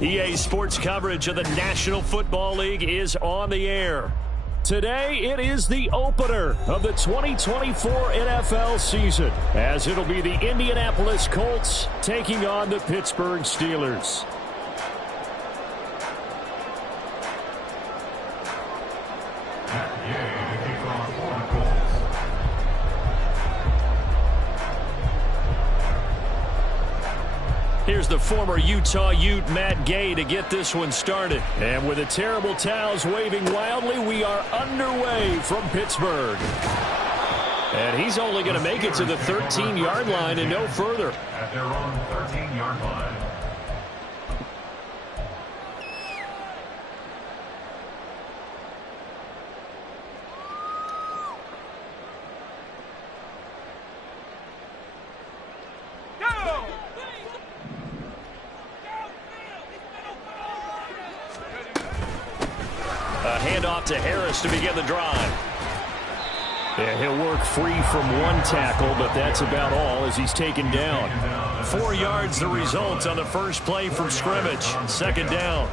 EA Sports coverage of the National Football League is on the air. Today, it is the opener of the 2024 NFL season, as it'll be the Indianapolis Colts taking on the Pittsburgh Steelers. Here's the former Utah Ute, Matt Gay, to get this one started. And with the terrible towels waving wildly, we are underway from Pittsburgh. And he's only going to make it to the 13-yard line and no further. At their own 13-yard line. Handoff to Harris to begin the drive. Yeah, he'll work free from one tackle, but that's about all as he's taken down. 4 yards the result on the first play from scrimmage. Second down.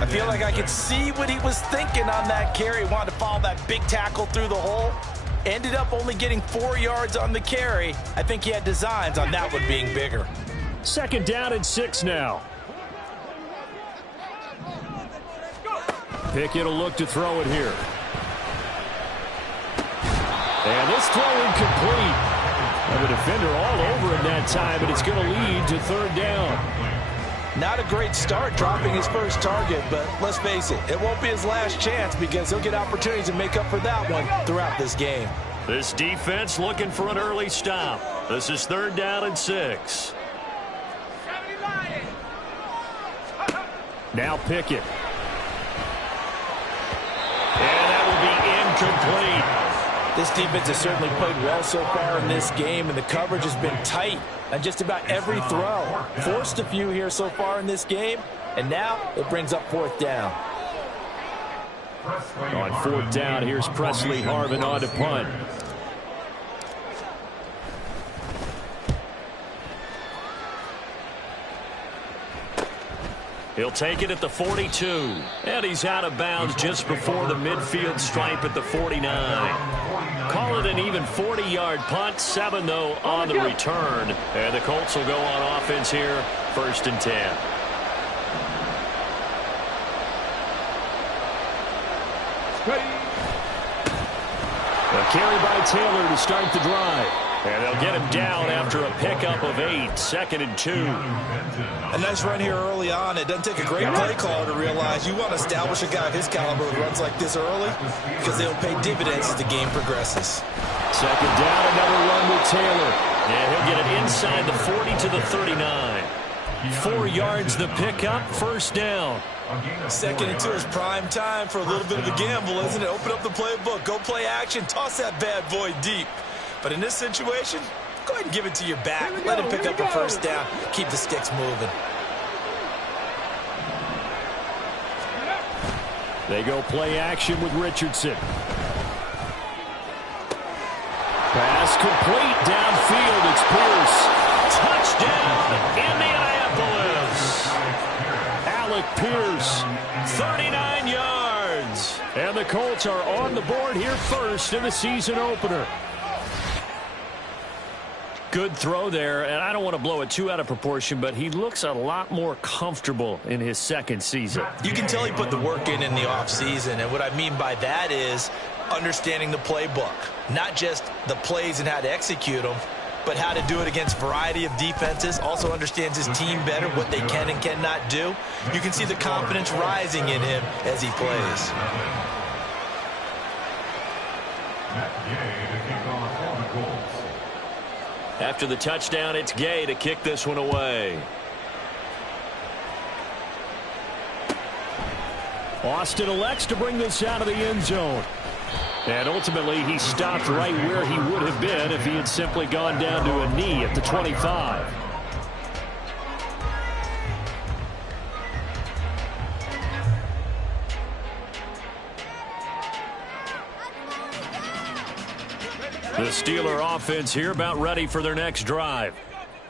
I feel like I could see what he was thinking on that carry. Wanted to follow that big tackle through the hole. Ended up only getting 4 yards on the carry. I think he had designs on that one being bigger. Second down and 6 now. Pickett will look to throw it here. And this throw incomplete. And the defender all over him that time, but it's going to lead to third down. Not a great start dropping his first target, but let's face it, it won't be his last chance because he'll get opportunities to make up for that one throughout this game. This defense looking for an early stop. This is third down and 6. Now Pickett. And that will be incomplete. This defense has certainly played well so far in this game, and the coverage has been tight on just about every throw. Forced a few here so far in this game, and now it brings up fourth down. On fourth down, here's Presley Harvin on to punt. He'll take it at the 42. And he's out of bounds just before the midfield stripe at the 49. Call it an even 40-yard punt. 7, though, on the return. And the Colts will go on offense here, 1st and 10. A carry by Taylor to start the drive. And they'll get him down after a pickup of 8. 2nd and 2. A nice run here early on. It doesn't take a great play caller to realize you want to establish a guy of his caliber who runs like this early because they'll pay dividends as the game progresses. Second down, another run with Taylor. And he'll get it inside the 40 to the 39. 4 yards the pickup, first down. 2nd and 2 is prime time for a little bit of a gamble, isn't it? Open up the playbook, go play action, toss that bad boy deep. But in this situation, go ahead and give it to your back. Let him pick up a first down. Keep the sticks moving. They go play action with Richardson. Pass complete downfield. It's Pierce. Touchdown, Indianapolis. Alec Pierce, 39 yards. And the Colts are on the board here first in the season opener. Good throw there, and I don't want to blow it too out of proportion, but he looks a lot more comfortable in his second season. You can tell he put the work in the offseason, and what I mean by that is understanding the playbook. Not just the plays and how to execute them, but how to do it against a variety of defenses. Also understands his team better, what they can and cannot do. You can see the confidence rising in him as he plays. After the touchdown, it's Gay to kick this one away. Austin elects to bring this out of the end zone. And ultimately, he stopped right where he would have been if he had simply gone down to a knee at the 25. The Steeler offense here about ready for their next drive.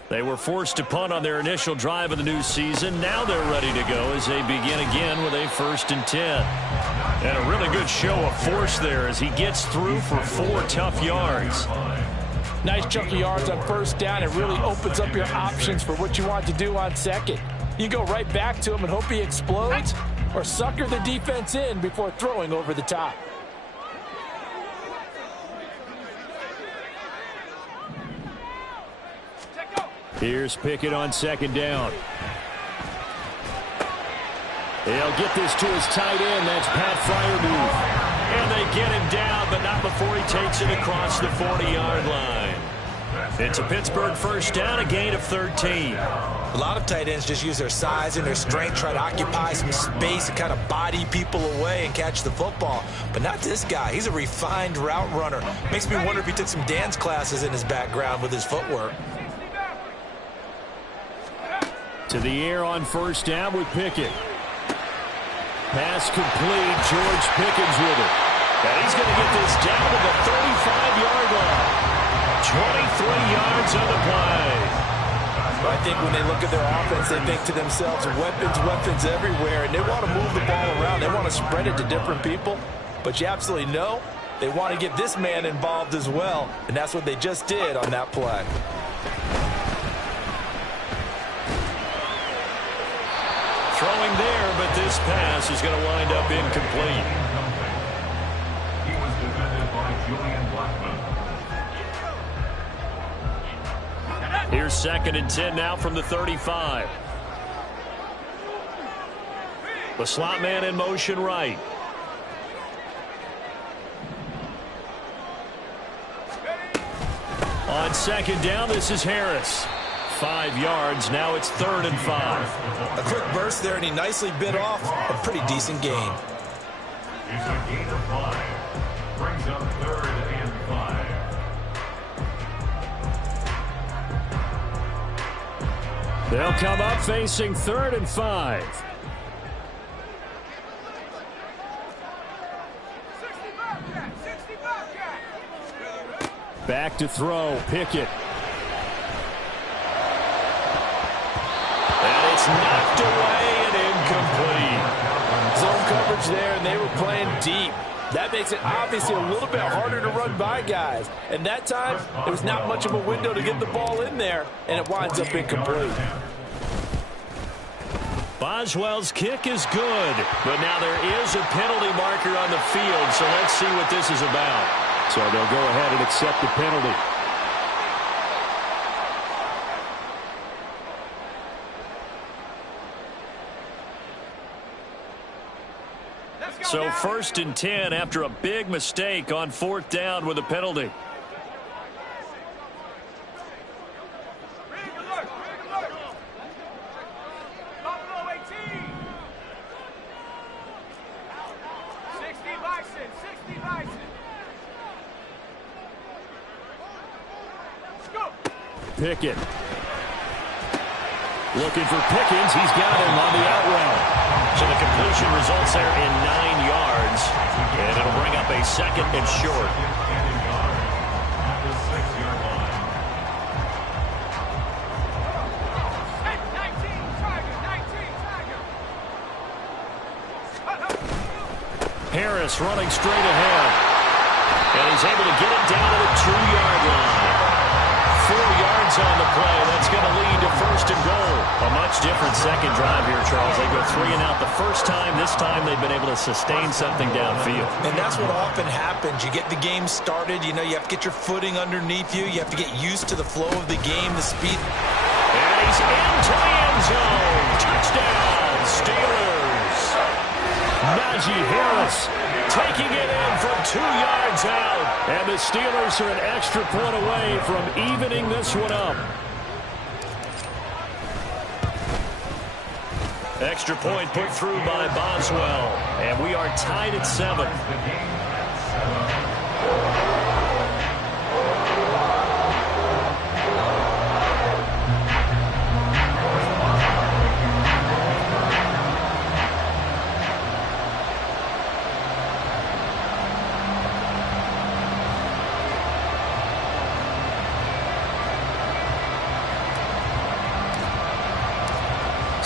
They were forced to punt on their initial drive of the new season. Now they're ready to go as they begin again with a 1st and 10. And a really good show of force there as he gets through for 4 tough yards. Nice chunk of yards on 1st down. It really opens up your options for what you want to do on 2nd. You go right back to him and hope he explodes, or sucker the defense in before throwing over the top. Here's Pickett on 2nd down. They'll get this to his tight end. That's Pat Freiermuth. And they get him down, but not before he takes it across the 40-yard line. It's a Pittsburgh 1st down, a gain of 13. A lot of tight ends just use their size and their strength, try to occupy some space and kind of body people away and catch the football. But not this guy. He's a refined route runner. Makes me wonder if he took some dance classes in his background with his footwork. To the air on 1st down with Pickett. Pass complete. George Pickens with it. And he's going to get this down to the 35-yard line. 23 yards on the play. I think when they look at their offense, they think to themselves, weapons everywhere, and they want to move the ball around. They want to spread it to different people. But you absolutely know they want to get this man involved as well, and that's what they just did on that play. Throwing there, but this pass is going to wind up incomplete. He was defended by Julian Blackman. Here's 2nd and 10 now from the 35. The slot man in motion right. On 2nd down, this is Harris. 5 yards. Now it's 3rd and 5. A quick burst there, and he nicely bit off a pretty decent gain. It's a gain of 5. Brings up 3rd and 5. They'll come up facing 3rd and 5. Back to throw. Pickett. And it's knocked away and incomplete. Zone coverage there, and they were playing deep. That makes it obviously a little bit harder to run by guys. And that time, there was not much of a window to get the ball in there, and it winds up incomplete. Boswell's kick is good, but now there is a penalty marker on the field, so let's see what this is about. So they'll go ahead and accept the penalty. So 1st and 10 after a big mistake on 4th down with a penalty. Pickett. Looking for Pickens. He's got him on the out route. So the completion results there in 9 yards. And it'll bring up a 2nd and short. Harris running straight ahead. And he's able to get it down to the 2-yard line. 4 yards on the play. That's going to lead to 1st and goal. A much different second drive here, Charles. They go 3 and out the first time. This time they've been able to sustain something downfield. And that's what often happens. You get the game started. You know, you have to get your footing underneath you. You have to get used to the flow of the game, the speed. And he's into the end zone. Touchdown, Steelers. Najee Harris taking it in from 2 yards out. And the Steelers are an extra point away from evening this one up. Extra point put through by Boswell. And we are tied at 7.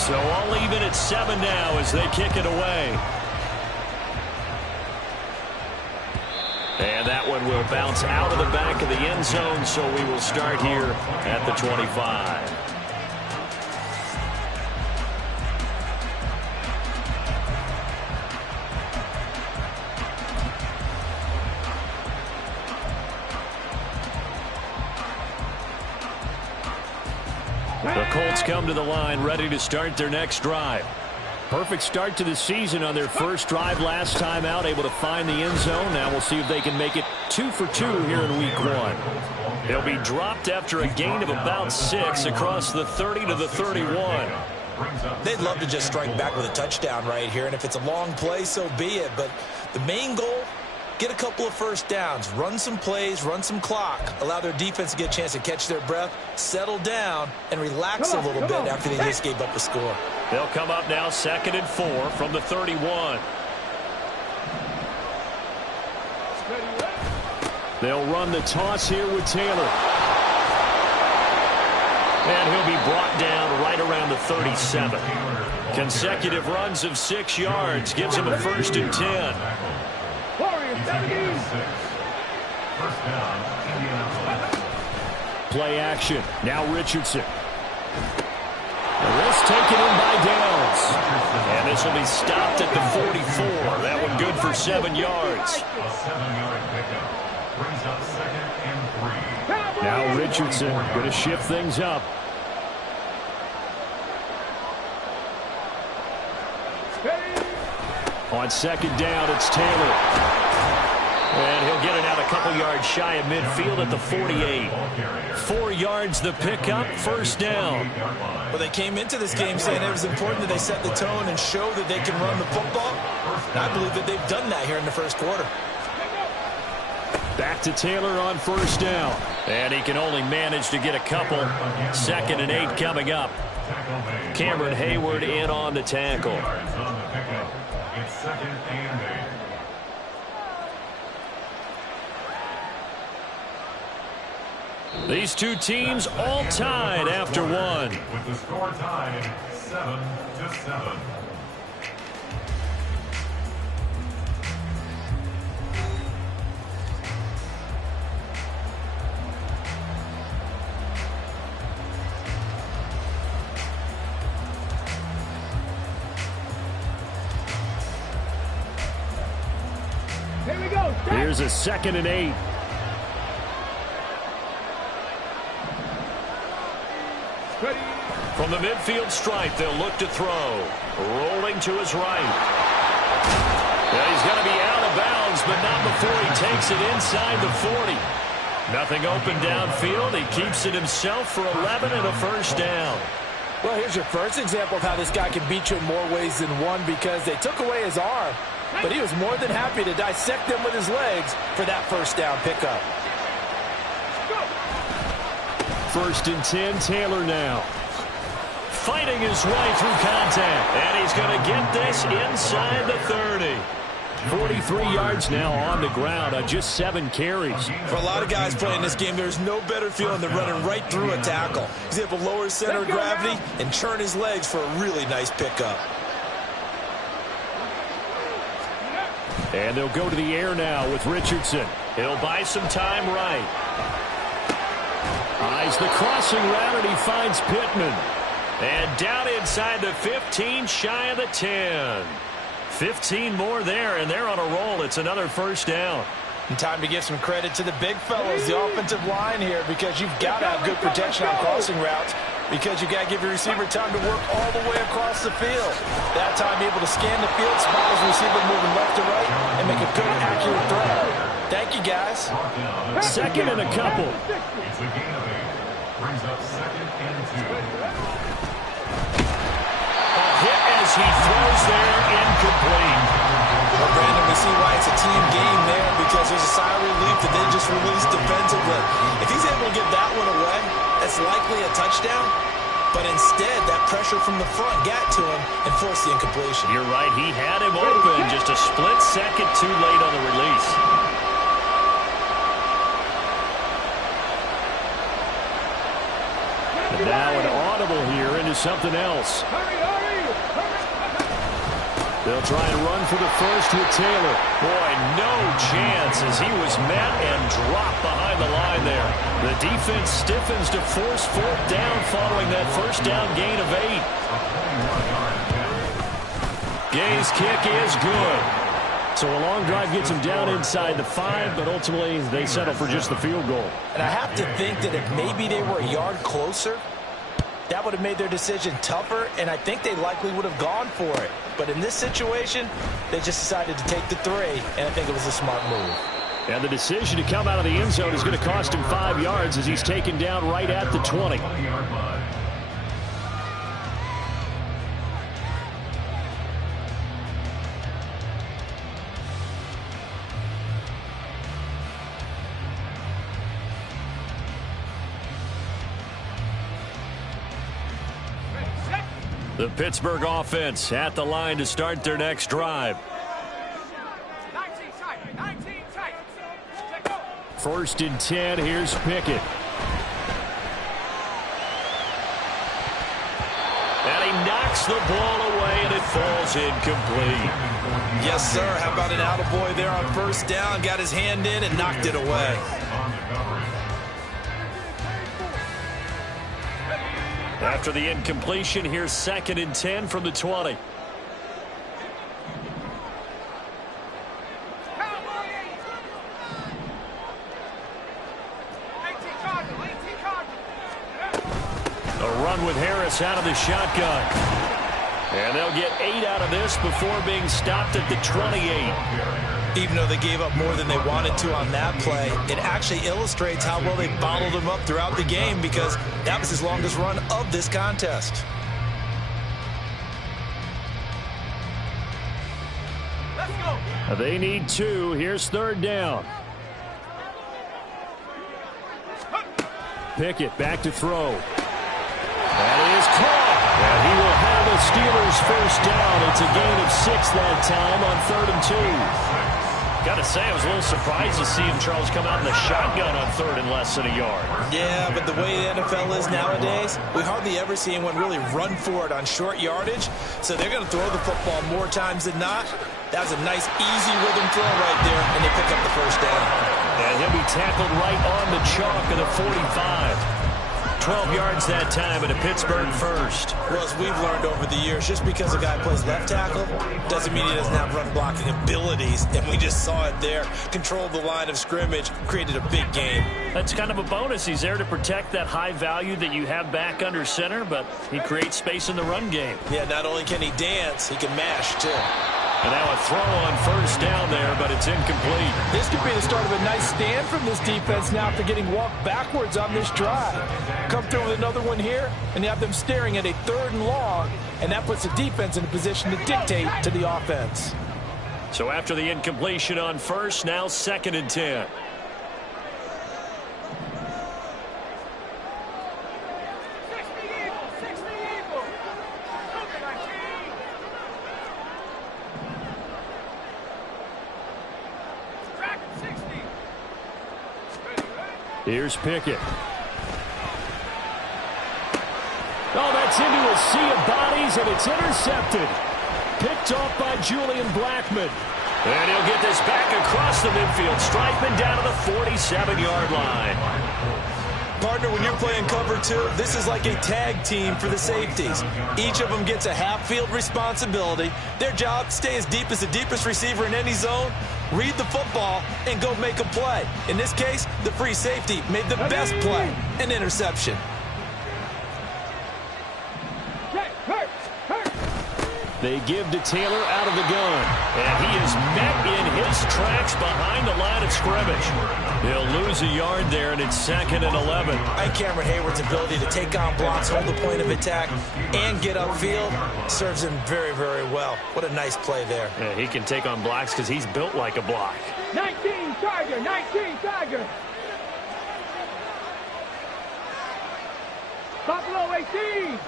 So all even at 7 now as they kick it away. And that one will bounce out of the back of the end zone, so we will start here at the 25. The Colts come to the line ready to start their next drive. Perfect start to the season on their first drive last time out, able to find the end zone. Now we'll see if they can make it 2 for 2 here in week 1. They'll be dropped after a gain of about 6 across the 30 to the 31. They'd love to just strike back with a touchdown right here, and if it's a long play, so be it. But the main goal, get a couple of first downs, run some plays, run some clock, allow their defense to get a chance to catch their breath, settle down, and relax a little bit after they just gave up a score. They'll come up now 2nd and 4 from the 31. They'll run the toss here with Taylor. And he'll be brought down right around the 37. Consecutive runs of 6 yards gives him a 1st and 10. Play action. Now Richardson. The risk taken in by Downs. And this will be stopped at the 44. That one good for 7 yards. A 7-yard pickup brings up 2nd and 3. Now Richardson going to shift things up. On 2nd down, it's Taylor. And he'll get it out a couple yards shy of midfield at the 48. 4 yards the pickup, 1st down. Well, they came into this game saying it was important that they set the tone and show that they can run the football. And I believe that they've done that here in the 1st quarter. Back to Taylor on 1st down. And he can only manage to get a couple. 2nd and 8 coming up. Cameron Hayward in on the tackle. It's 2nd and 8. These two teams all tied after 1. With the score tied 7-7. Here we go. Here's a 2nd and 8. From the midfield stripe, they'll look to throw. Rolling to his right. Yeah, he's going to be out of bounds, but not before he takes it inside the 40. Nothing open downfield. He keeps it himself for 11 and a 1st down. Well, here's your first example of how this guy can beat you in more ways than one, because they took away his arm, but he was more than happy to dissect them with his legs for that 1st down pickup. 1st and 10, Taylor now. Fighting his way through contact. And he's going to get this inside the 30. 43 yards now on the ground on just 7 carries. For a lot of guys playing this game, there's no better feeling than running right through a tackle. He's able to lower his center of gravity and churn his legs for a really nice pickup. And they'll go to the air now with Richardson. He'll buy some time right. Eyes the crossing route, and he finds Pittman. And down inside the 15, shy of the 10. 15 more there, and they're on a roll. It's another 1st down. And time to give some credit to the big fellows, the offensive line here, because you've got to have good protection on crossing routes, because you've got to give your receiver time to work all the way across the field. That time, able to scan the field, spot his receiver moving left to right, and make a good, accurate throw. Thank you, guys. 2nd and a couple. It's a gain of 8. Brings up 2nd and 2. Hit as he throws there, incomplete. Well, Brandon, we see why it's a team game there, because there's a sigh of relief that they just released defensively. If he's able to get that one away, that's likely a touchdown. But instead, that pressure from the front got to him and forced the incompletion. You're right. He had him open. Just a split second too late on the release. And now an audible here into something else. Hurry, hurry. They'll try and run for the first with Taylor. Boy, no chance as he was met and dropped behind the line there. The defense stiffens to force fourth down following that first down gain of 8. Gay's kick is good. So a long drive gets him down inside the 5, but ultimately they settle for just the field goal. And I have to think that if maybe they were a yard closer, that would have made their decision tougher, and I think they likely would have gone for it. But in this situation, they just decided to take the 3, and I think it was a smart move. And the decision to come out of the end zone is going to cost him 5 yards as he's taken down right at the 20. The Pittsburgh offense at the line to start their next drive. 19 tight. First and 10, here's Pickett. And he knocks the ball away, and it falls incomplete. Yes, sir. How about an attaboy there on first down? Got his hand in and knocked it away. After the incompletion, here's second and 10 from the 20. A run with Harris out of the shotgun. And they'll get 8 out of this before being stopped at the 28. Even though they gave up more than they wanted to on that play, it actually illustrates how well they bottled him up throughout the game because that was his longest run of this contest. Let's go. They need 2. Here's third down. Pickett back to throw. That is caught. And he will have the Steelers first down. It's a gain of 6 that time on 3rd and 2. Got to say, I was a little surprised to see him, Charles, come out in the shotgun on 3rd and less than a yard. Yeah, but the way the NFL is nowadays, we hardly ever see anyone really run for it on short yardage. So they're going to throw the football more times than not. That was a nice, easy rhythm throw right there, and they pick up the first down. And he'll be tackled right on the chalk of the 45. 12 yards that time at a Pittsburgh first. Well, as we've learned over the years, just because a guy plays left tackle doesn't mean he doesn't have run blocking abilities. And we just saw it there. Controlled the line of scrimmage, created a big game. That's kind of a bonus. He's there to protect that high value that you have back under center, but he creates space in the run game. Yeah, not only can he dance, he can mash too. And now a throw on first down there, but it's incomplete. This could be the start of a nice stand from this defense now after getting walked backwards on this drive. Come through with another one here, and you have them staring at a 3rd and long, and that puts the defense in a position to dictate to the offense. So after the incompletion on first, now 2nd and 10. Here's Pickett. Oh, that's into a sea of bodies, and it's intercepted. Picked off by Julian Blackman. And he'll get this back across the midfield, striping down to the 47-yard line. Partner, when you're playing cover 2, this is like a tag team for the safeties. Each of them gets a half-field responsibility. Their job, stay as deep as the deepest receiver in any zone, read the football, and go make a play. In this case, the free safety made the best play, an interception. They give to Taylor out of the gun. And he is met in his tracks behind the line of scrimmage. He'll lose a yard there, and it's 2nd and 11. And Cameron Hayward's ability to take on blocks, hold the point of attack, and get upfield serves him very, very well. What a nice play there. Yeah, he can take on blocks because he's built like a block. 19 Tiger. Buffalo 18.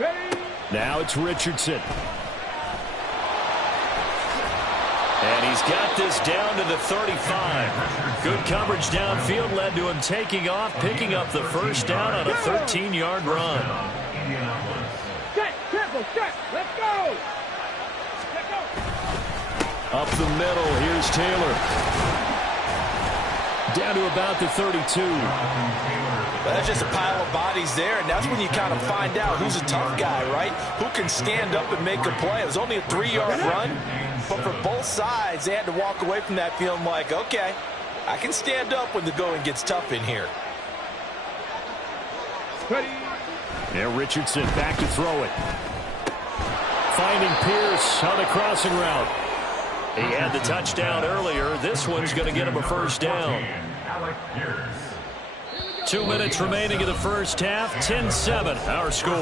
Ready. Now it's Richardson. And he's got this down to the 35. Good coverage downfield led to him taking off, picking up the first down on a 13-yard run. Set. Tackle, set, let's go! Let's go! Up the middle, here's Taylor. Down to about the 32. Well, that's just a pile of bodies there, and that's when you kind of find out who's a tough guy, right? Who can stand up and make a play. It was only a 3-yard run, but for both sides, they had to walk away from that feeling like, okay, I can stand up when the going gets tough in here. Ready. Now Richardson back to throw it. Finding Pierce on the crossing route. He had the touchdown earlier. This one's going to get him a first down. 2 minutes remaining in the first half. 10-7, our score.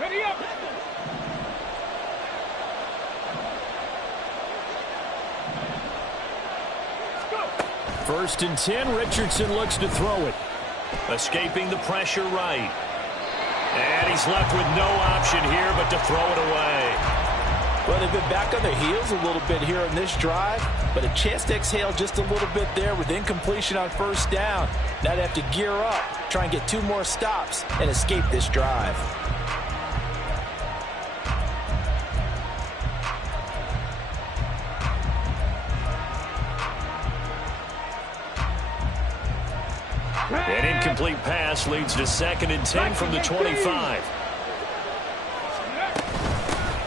Ready up. First and 10, Richardson looks to throw it. Escaping the pressure right. And he's left with no option here but to throw it away. Well, they've been back on their heels a little bit here in this drive, but a chance to exhale just a little bit there with incompletion on first down. Now they have to gear up, try and get 2 more stops, and escape this drive. An incomplete pass leads to 2nd and 10 from the 25.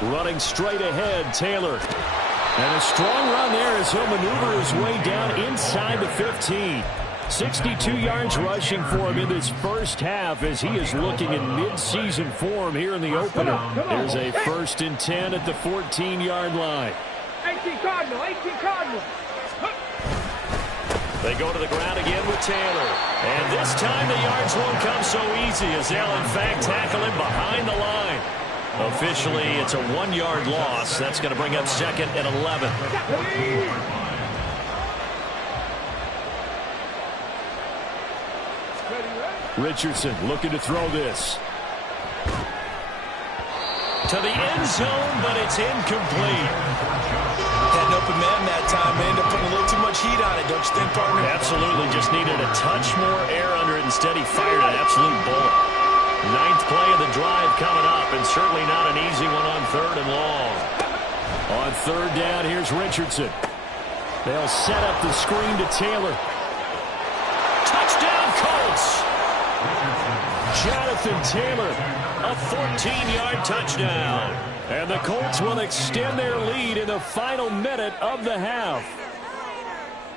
Running straight ahead, Taylor. And a strong run there as he'll maneuver his way down inside the 15. 62 yards rushing for him in this first half as he is looking in mid-season form here in the opener. There's a 1st and 10 at the 14-yard line. 18 Cardinal, 18 Cardinal. They go to the ground again with Taylor. And this time the yards won't come so easy as they'll in fact tackle him behind the line. Officially, it's a 1-yard loss. That's going to bring up 2nd and 11. Richardson looking to throw this. To the end zone, but it's incomplete. Had an open man that time. They ended up putting a little too much heat on it, don't you think, partner? Absolutely. Just needed a touch more air under it. Instead, he fired an absolute bullet. 9th play of the drive coming up, and certainly not an easy one on 3rd and long. On 3rd down, here's Richardson. They'll set up the screen to Taylor. Touchdown, Colts! Jonathan Taylor, a 14-yard touchdown. And the Colts will extend their lead in the final minute of the half.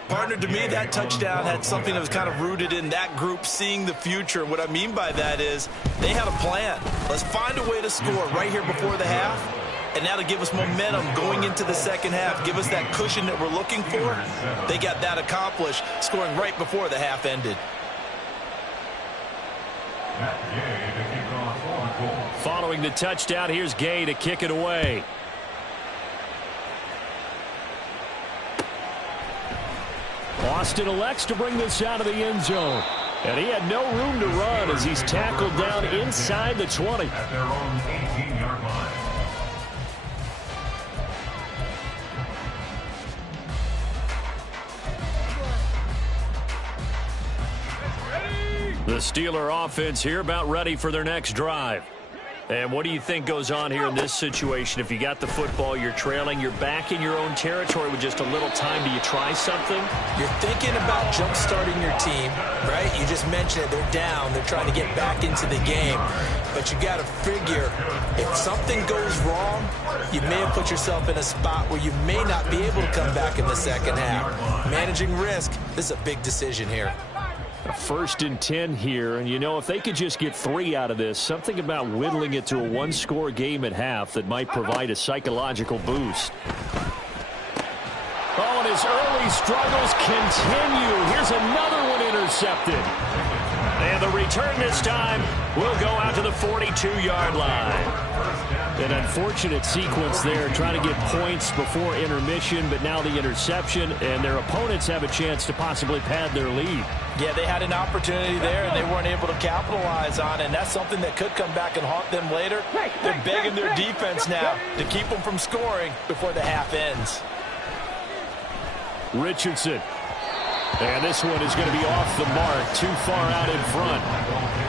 Partner, to me, that touchdown had something that was kind of rooted in that group seeing the future. What I mean by that is they had a plan. Let's find a way to score right here before the half. And now to give us momentum going into the second half, give us that cushion that we're looking for. They got that accomplished, scoring right before the half ended. Following the touchdown, here's Gay to kick it away. Austin elects to bring this out of the end zone. And he had no room to run as he's tackled down inside the 20. At their own 18-yard line. The Steeler offense here about ready for their next drive. And what do you think goes on here in this situation? If you got the football, you're trailing, you're back in your own territory with just a little time. Do you try something? You're thinking about jump-starting your team, right? You just mentioned it. They're down. They're trying to get back into the game. But you got to figure, if something goes wrong, you may have put yourself in a spot where you may not be able to come back in the second half. Managing risk, this is a big decision here. A 1st and 10 here, and you know, if they could just get 3 out of this, something about whittling it to a 1-score game at half that might provide a psychological boost. Oh, and his early struggles continue. Here's another one intercepted. And the return this time will go out to the 42-yard line. An unfortunate sequence there, trying to get points before intermission, but now the interception, and their opponents have a chance to possibly pad their lead. Yeah, they had an opportunity there, and they weren't able to capitalize on it, and that's something that could come back and haunt them later. They're begging their defense now to keep them from scoring before the half ends. Richardson And this one is going to be off the mark, too far out in front.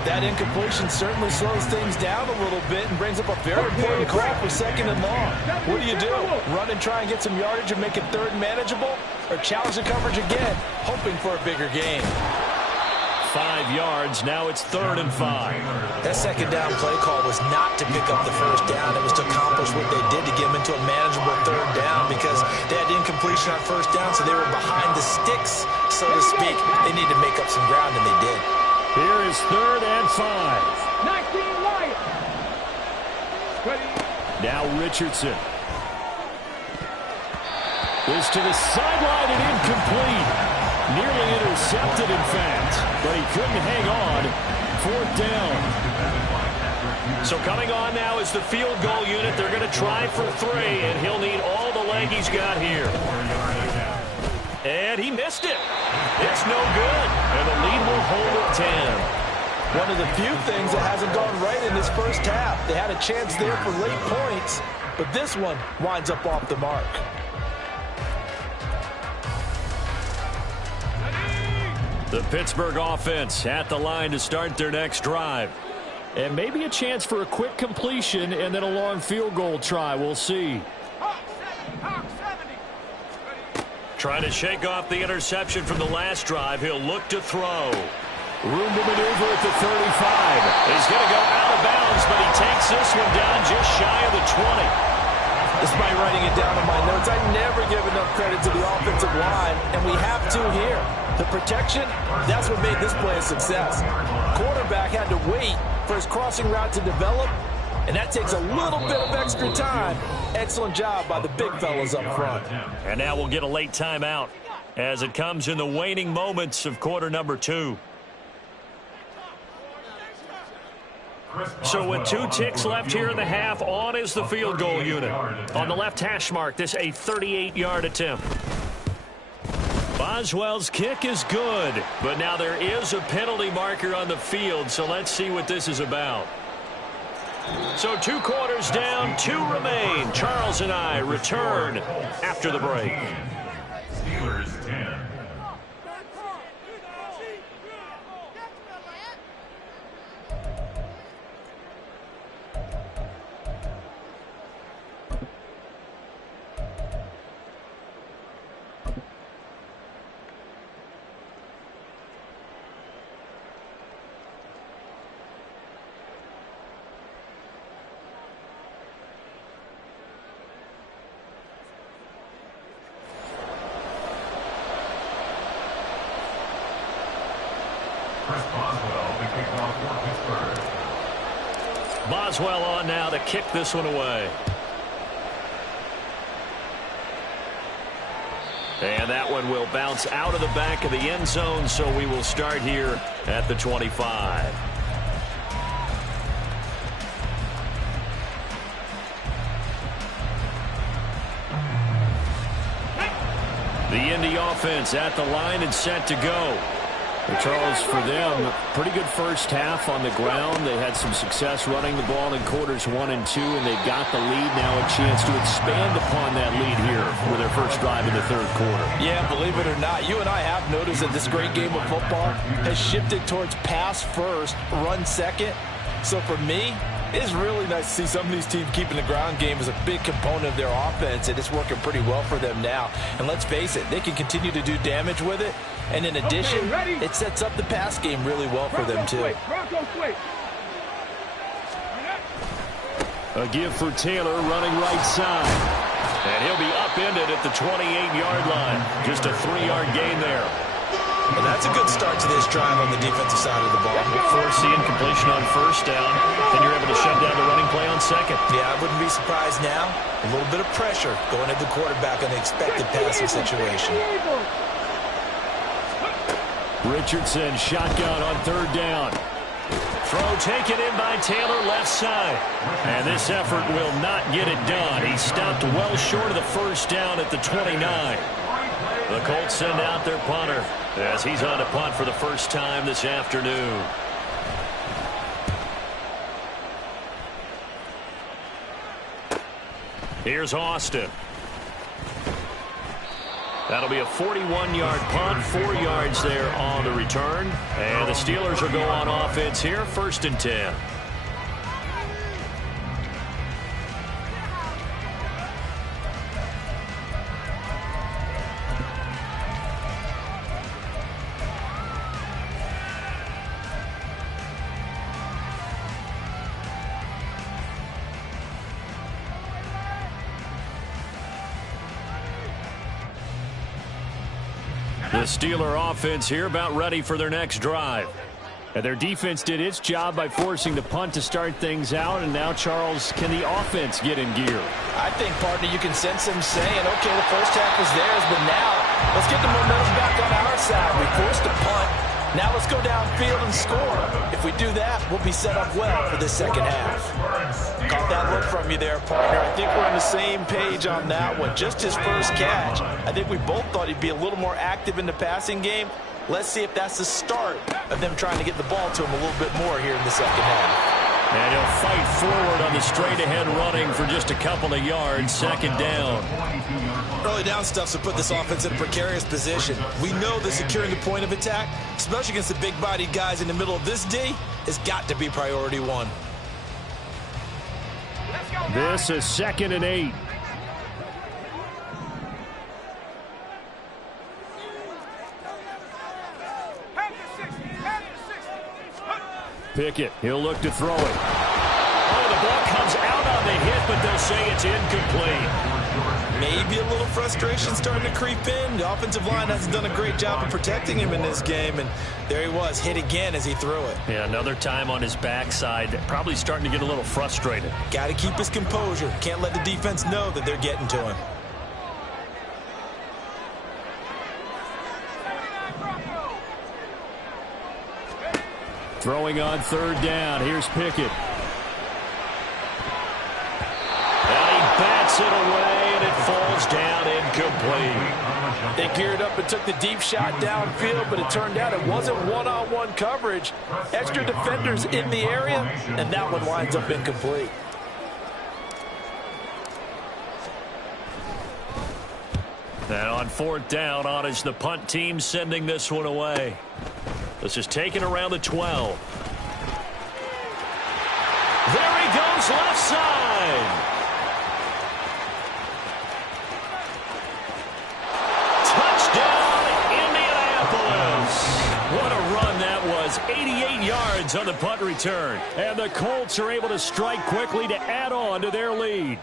That incompletion certainly slows things down a little bit and brings up a very important call for second and long. What do? Run and try and get some yardage and make it third manageable? Or challenge the coverage again, hoping for a bigger gain? 5 yards, now it's 3rd and 5. That second down play call was not to pick up the first down. It was to accomplish what they did to get them into a manageable 3rd down because they had incompletion on first down, so they were behind the sticks, so to speak. They needed to make up some ground, and they did. Here is 3rd and 5. 19 Lions. Now Richardson. This to the sideline and incomplete. Nearly intercepted, in fact, but he couldn't hang on. 4th down. So coming on now is the field goal unit. They're going to try for 3, and he'll need all the leg he's got here. And he missed it. It's no good, and the lead will hold at 10. One of the few things that hasn't gone right in this first half. They had a chance there for late points, but this one winds up off the mark. The Pittsburgh offense at the line to start their next drive. And maybe a chance for a quick completion and then a long field goal try. We'll see. Trying to shake off the interception from the last drive. He'll look to throw. Room to maneuver at the 35. He's going to go out of bounds, but he takes this one down just shy of the 20. Despite writing it down in my notes, I never give enough credit to the offensive line, and we have to here. The protection, that's what made this play a success. Quarterback had to wait for his crossing route to develop, and that takes a little bit of extra time. Excellent job by the big fellas up front. And now we'll get a late timeout as it comes in the waning moments of quarter number 2. So with 2 ticks left here in the half, on is the field goal unit. On the left hash mark, this a 38-yard attempt. Boswell's kick is good, but now there is a penalty marker on the field, so let's see what this is about. So 2 quarters down, 2 remain. Charles and I return after the break. Steelers 10. Boswell on now to kick this one away. And that one will bounce out of the back of the end zone, so we will start here at the 25. The Indy offense at the line and set to go. Charles, for them, pretty good first half on the ground. They had some success running the ball in quarters 1 and 2, and they got the lead. Now a chance to expand upon that lead here with their first drive in the 3rd quarter. Yeah, believe it or not, you and I have noticed that this great game of football has shifted towards pass first, run second. So for me, it's really nice to see some of these teams keeping the ground game as a big component of their offense, and it's working pretty well for them now. And let's face it, they can continue to do damage with it. And in addition, it sets up the pass game really well for them, too. A give for Taylor running right side. And he'll be upended at the 28-yard line. Just a 3-yard gain there. Well, that's a good start to this drive on the defensive side of the ball. Force the incompletion on first down, then you're able to shut down the running play on second. Yeah, I wouldn't be surprised now. A little bit of pressure going at the quarterback on the expected passing situation. Richardson shotgun on 3rd down. Throw taken in by Taylor left side. And this effort will not get it done. He stopped well short of the first down at the 29. The Colts send out their punter as he's on to punt for the first time this afternoon. Here's Austin. That'll be a 41-yard punt, 4 yards there on the return. And the Steelers will go on offense here, 1st and 10. The Steeler offense here about ready for their next drive. And their defense did its job by forcing the punt to start things out. And now, Charles, can the offense get in gear? I think, partner, you can sense them saying, okay, the first half was theirs, but now let's get the momentum back on our side. We forced a punt. Now let's go downfield and score. If we do that, we'll be set up well for this second half. Caught that look from you there, partner. I think we're on the same page on that one. Just his first catch. I think we both thought he'd be a little more active in the passing game. Let's see if that's the start of them trying to get the ball to him a little bit more here in the second half. And he'll fight forward on the straight-ahead running for just a couple of yards, 2nd down. Early down stuff to put this offense in a precarious position. We know that securing the point of attack, especially against the big-bodied guys in the middle of this D, has got to be priority one. This is 2nd and 8. Pickett, he'll look to throw it. Oh, the ball comes out on the hit, but they'll say it's incomplete. Maybe a little frustration starting to creep in. The offensive line hasn't done a great job of protecting him in this game, and there he was, hit again as he threw it. Yeah, another time on his backside, probably starting to get a little frustrated. Got to keep his composure. Can't let the defense know that they're getting to him. Throwing on 3rd down. Here's Pickett. And he bats it away, and it falls down incomplete. They geared up and took the deep shot downfield, but it turned out it wasn't one-on-one coverage. Extra defenders in the area, and that one winds up incomplete. And on 4th down, on is the punt team sending this one away. This is taken around the 12. There he goes, left side. Touchdown, Indianapolis. What a run that was. 88 yards on the punt return. And the Colts are able to strike quickly to add on to their lead.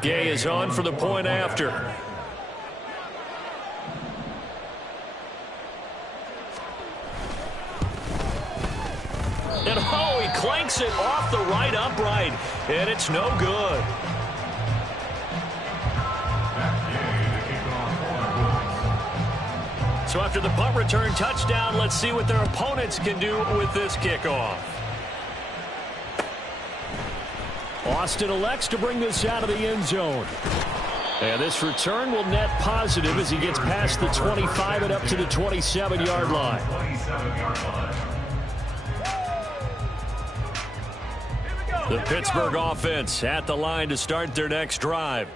Gay is on for the point after. And oh, he clanks it off the right upright, and it's no good. So after the punt return touchdown, let's see what their opponents can do with this kickoff. Austin elects to bring this out of the end zone. And this return will net positive as he gets past the 25 and up to the 27-yard line. The Pittsburgh offense at the line to start their next drive.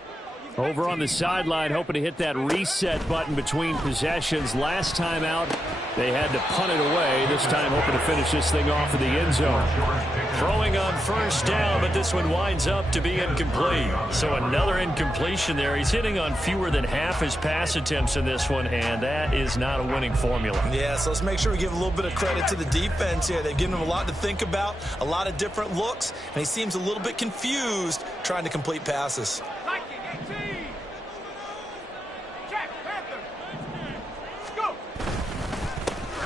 Over on the sideline, hoping to hit that reset button between possessions. Last time out, they had to punt it away. This time, hoping to finish this thing off in the end zone. Throwing on 1st down, but this one winds up to be incomplete. So another incompletion there. He's hitting on fewer than half his pass attempts in this one, and that is not a winning formula. Yeah, so let's make sure we give a little bit of credit to the defense here. They've given him a lot to think about, a lot of different looks, and he seems a little bit confused trying to complete passes.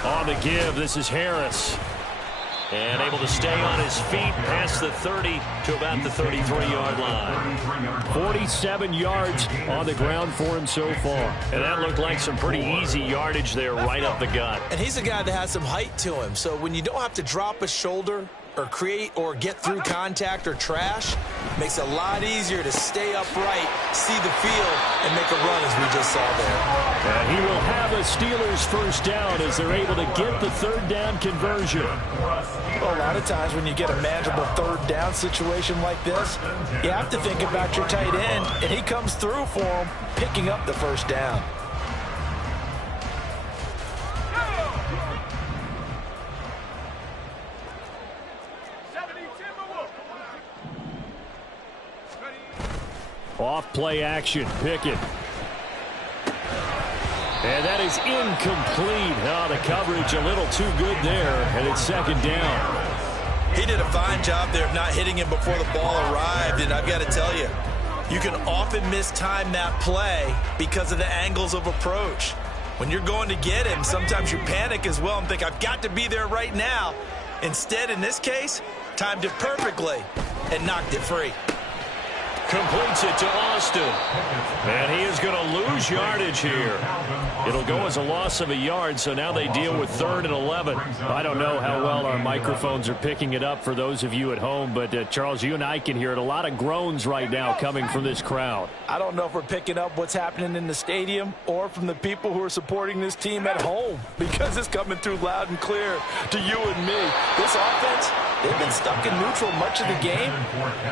On the give, this is Harris. And able to stay on his feet past the 30 to about the 33-yard line. 47 yards on the ground for him so far. And that looked like some pretty easy yardage there right up the gut. And he's a guy that has some height to him. So when you don't have to drop a shoulder or create or get through contact or trash, makes it a lot easier to stay upright, see the field, and make a run as we just saw there. And he will have a Steelers first down as they're able to get the 3rd down conversion. Well, a lot of times when you get a manageable 3rd down situation like this, you have to think about your tight end, and he comes through for him, picking up the 1st down. Off play action. Pickett. And that is incomplete. Oh, the coverage a little too good there, and it's second down. He did a fine job there of not hitting him before the ball arrived, and I've got to tell you, you can often mistime that play because of the angles of approach. When you're going to get him, sometimes you panic as well and think, I've got to be there right now. Instead, in this case, timed it perfectly and knocked it free. Completes it to Austin. And he is going to lose yardage here. It'll go as a loss of a yard, so now they deal with 3rd and 11. I don't know how well our microphones are picking it up for those of you at home, but Charles, you and I can hear it. A lot of groans right now coming from this crowd. I don't know if we're picking up what's happening in the stadium or from the people who are supporting this team at home, because it's coming through loud and clear to you and me. This offense, they've been stuck in neutral much of the game,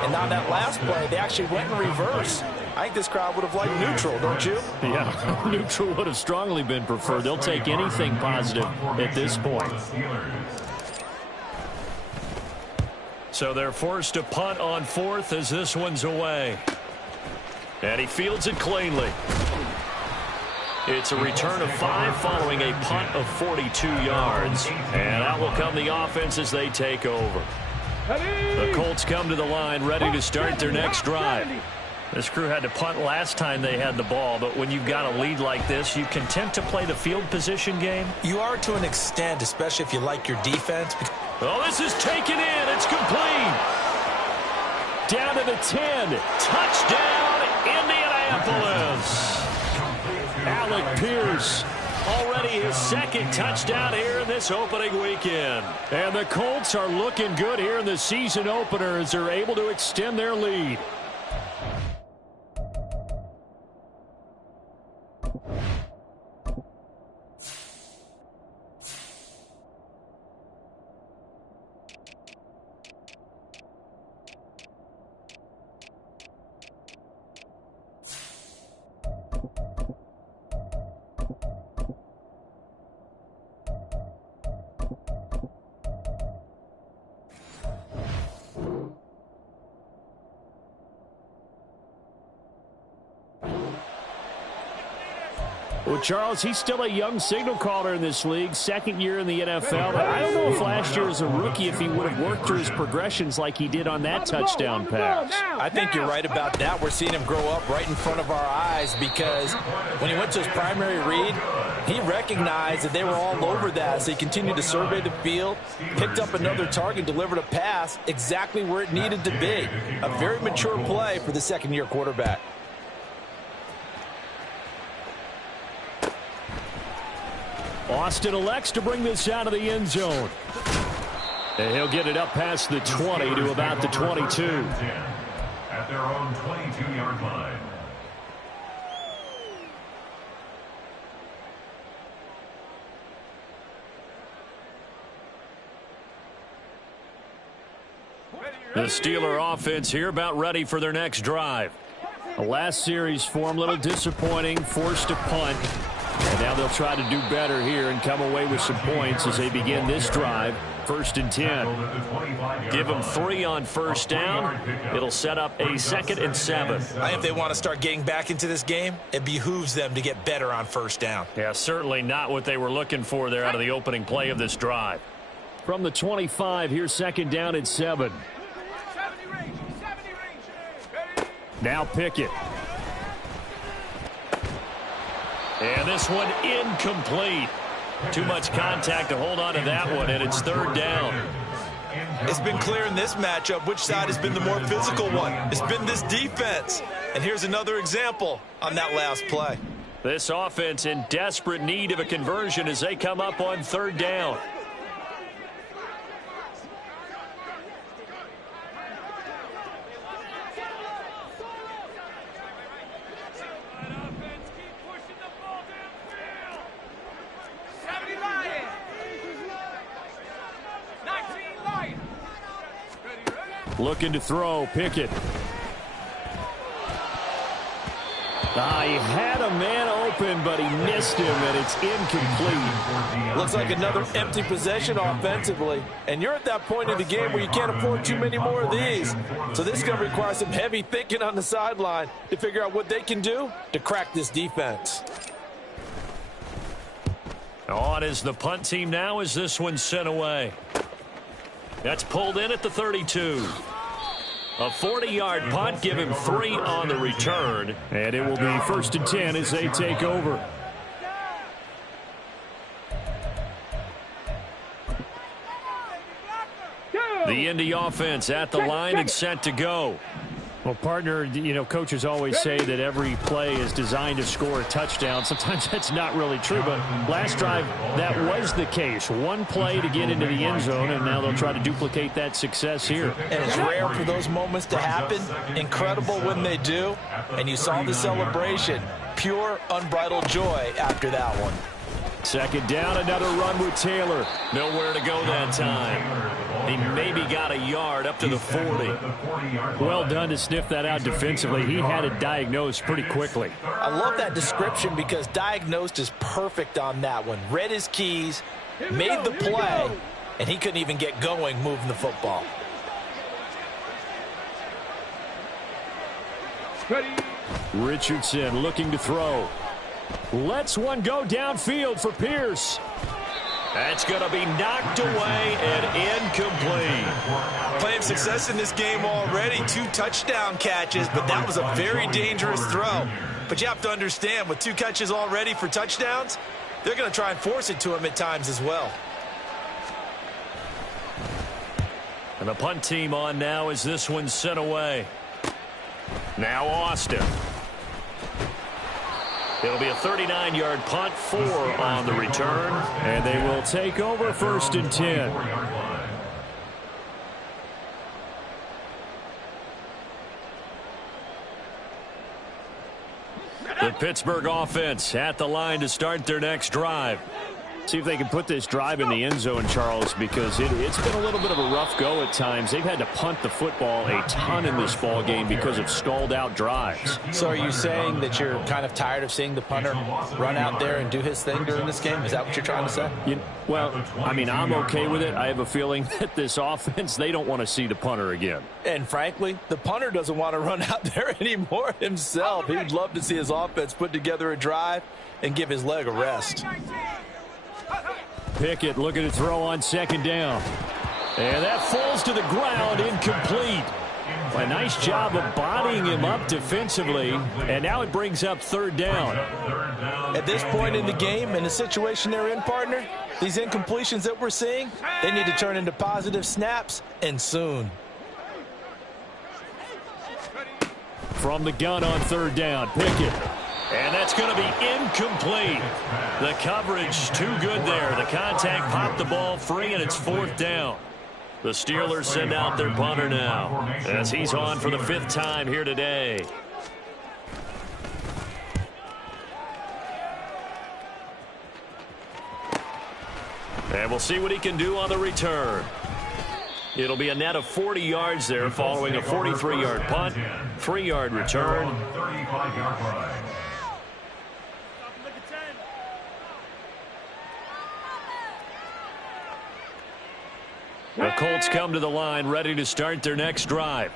and on that last play, they actually went in reverse. I think this crowd would have liked neutral, don't you? Yeah, neutral would have strongly been preferred. They'll take anything positive at this point. So they're forced to punt on 4th as this one's away. And he fields it cleanly. It's a return of 5 following a punt of 42 yards. And out will come the offense as they take over. The Colts come to the line ready to start their next drive. This crew had to punt last time they had the ball, but when you've got a lead like this, you content to play the field position game? You are to an extent, especially if you like your defense. Oh, this is taken in. It's complete. Down to the 10. Touchdown, Indianapolis. Alec Pierce. Already his 2nd touchdown here in this opening weekend. And the Colts are looking good here in the season opener as they're able to extend their lead. Well, Charles, he's still a young signal caller in this league, 2nd year in the NFL. I don't know if last year as a rookie, if he would have worked through his progressions like he did on that touchdown pass. I think you're right about that. We're seeing him grow up right in front of our eyes, because when he went to his primary read, he recognized that they were all over that. So he continued to survey the field, picked up another target, delivered a pass exactly where it needed to be. A very mature play for the 2nd-year quarterback. Austin elects to bring this out of the end zone. And he'll get it up past the 20 to about the 22. At their own 22-yard line. The Steeler offense here about ready for their next drive. The last series for them, a little disappointing, forced to punt. And now they'll try to do better here and come away with some points as they begin this drive. 1st and 10. Give them 3 on 1st down. It'll set up a 2nd and 7. I think if they want to start getting back into this game, it behooves them to get better on 1st down. Yeah, certainly not what they were looking for there out of the opening play of this drive. From the 25, here's 2nd down and 7. Now Pickett. And this one incomplete. Too much contact to hold on to that one, and it's 3rd down. It's been clear in this matchup which side has been the more physical one. It's been this defense. And here's another example on that last play. This offense in desperate need of a conversion as they come up on 3rd down. Looking to throw, Pickett. He had a man open, but he missed him, and it's incomplete. Looks like another empty possession offensively. And you're at that point in the game where you can't afford too many more of these. So this is going to require some heavy thinking on the sideline to figure out what they can do to crack this defense. On is the punt team now as this one's sent away. That's pulled in at the 32. A 40-yard punt, give him 3 on the return. And it will be 1st and 10 as they take over. The Indy offense at the line and set to go. Well, partner, you know, coaches always say that every play is designed to score a touchdown. Sometimes that's not really true, but last drive, that was the case. One play to get into the end zone, and now they'll try to duplicate that success here. And it's rare for those moments to happen. Incredible when they do. And you saw the celebration. Pure, unbridled joy after that one. 2nd down, another run with Taylor. Nowhere to go that time. He maybe got a yard up to the 40. Well done to sniff that out defensively. He had it diagnosed pretty quickly. I love that description because diagnosed is perfect on that one. Read his keys, made the play, and he couldn't even get going moving the football. Richardson looking to throw. Lets one go downfield for Pierce. That's going to be knocked away and incomplete. Playing success in this game already. 2 touchdown catches, but that was a very dangerous throw. But you have to understand, with 2 catches already for touchdowns, they're going to try and force it to him at times as well. And the punt team on now as this one's sent away. Now Austin. It'll be a 39-yard punt, 4 on the return, and they will take over 1st and 10. The Pittsburgh offense at the line to start their next drive. See if they can put this drive in the end zone, Charles, because it's been a little bit of a rough go at times. They've had to punt the football a ton in this ball game because of stalled out drives. So are you saying that you're kind of tired of seeing the punter run out there and do his thing during this game? Is that what you're trying to say? Well, I mean, I'm okay with it. I have a feeling that this offense, they don't want to see the punter again. And frankly, the punter doesn't want to run out there anymore himself. He would love to see his offense put together a drive and give his leg a rest. Pickett looking to throw on 2nd down. And that falls to the ground, incomplete. A nice job of bodying him up defensively. And now it brings up 3rd down. At this point in the game, in the situation they're in, partner, these incompletions that we're seeing, they need to turn into positive snaps, and soon. From the gun on 3rd down, Pickett. And that's going to be incomplete. The coverage too good there. The contact popped the ball free, and it's 4th down. The Steelers send out their punter now as he's on for the 5th time here today. And we'll see what he can do on the return. It'll be a net of 40 yards there following a 43-yard punt, 3-yard return. 35-yard run. The Colts come to the line ready to start their next drive.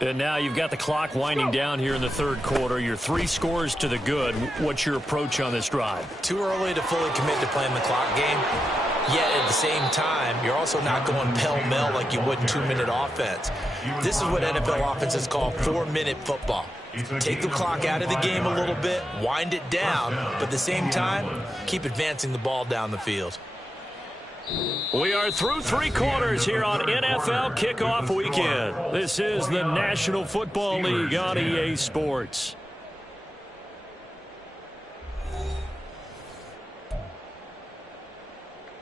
And now you've got the clock winding down here in the 3rd quarter. You're 3 scores to the good. What's your approach on this drive? Too early to fully commit to playing the clock game. Yet at the same time, you're also not going pell-mell like you would in 2-minute offense. This is what NFL offenses call 4-minute football. Take the clock out of the game a little bit, wind it down, but at the same time, keep advancing the ball down the field. We are through 3 quarters here on NFL Kickoff Weekend. This is the National Football League on EA Sports.